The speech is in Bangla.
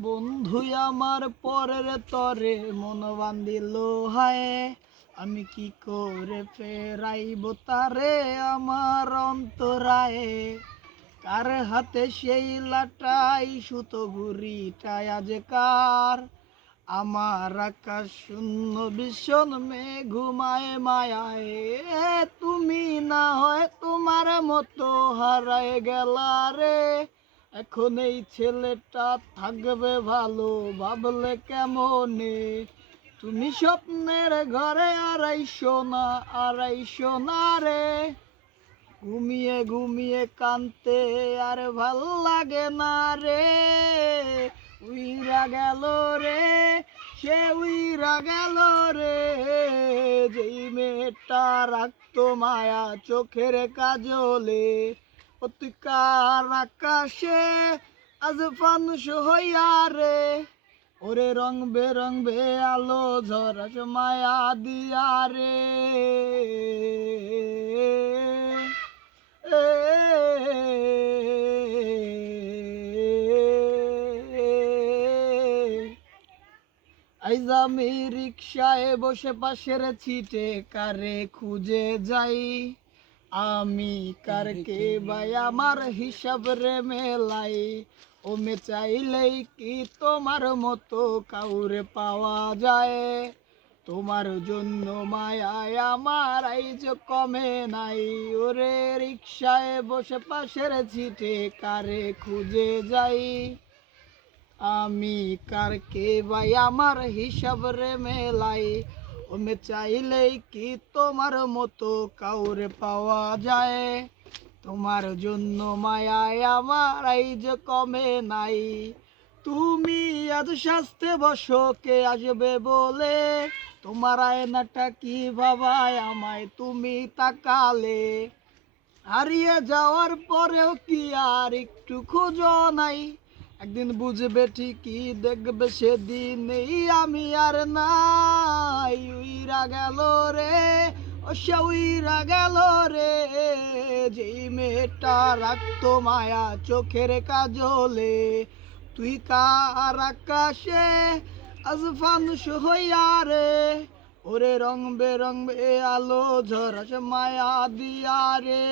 বন্ধু আমার পরের তরে মন বান্ধিল হায়, আমি কি করে ফেরাইব তারে আমার অন্তরায়ে। কার হাতে সেই লাটাই সুতো ঘুরিটাই আজ কার, আমার আকাশ শূন্য ভীষণ মেঘ ঘুমায় মায়ায়। তুমি না হয় তোমার মতো হারায় গেলা রে, এখন এই ছেলেটা থাকবে ভালো ভাবলে কেমনে। তুমি স্বপ্নের ঘরে আড়াইশো না রে, ঘুমিয়ে ঘুমিয়ে কানতে আর ভাল লাগে না রে। উইরা গেল রে, সে উইরা গেল রে, যেই মেয়েটা রাখতো মায়া চোখের কাজলে। অতিকার আকাশে আজ ফানুষ হইয়া রে, ওরে রং বেরং আলো ঝরাস মায়া দিয়া রে। আইজ আমি রিক্সায় বসে পাশের ছিটে কারে খুঁজে যাই, আমি কারকে ভাই আমার হিসাব রে মেলাই। ও মে চাইলেই কি তোমার মতো কাউরে পাওয়া যায়, তোমার জন্য মায়ায় আমার আইজ কমে নাই। ওরে রিক্সায় বসে পাশের ছিটে কারে খুঁজে যাই, আমি কারকে ভাই আমার হিসাব রে মেলাই। ওমে চাইলেই কি তোমার মতো কাউরে পাওয়া যায়, তোমার জন্য মায়ায় আমার আইজ কমে নাই। তুমি আজ শাস্তে বসো কে আসবে বলে, তোমার আয়নাটা কি ভাবায় আমায় তুমি তাকালে। হারিয়ে যাওয়ার পরেও কি আর একটু খোঁজো নাই, একদিন বুঝবে ঠিকই দেখবে সেদিনেই আমি আর নাই। উইরা গেল রে, ও সে উইরা গেল রে, যেই মেয়েটা রাখতো মায়া চোখের কাজলে। তুই কার আকাশে আজ ফানুষ হইয়া রে, ওরে রং বেরং আলো ঝরাস মায়া দিয়া রে।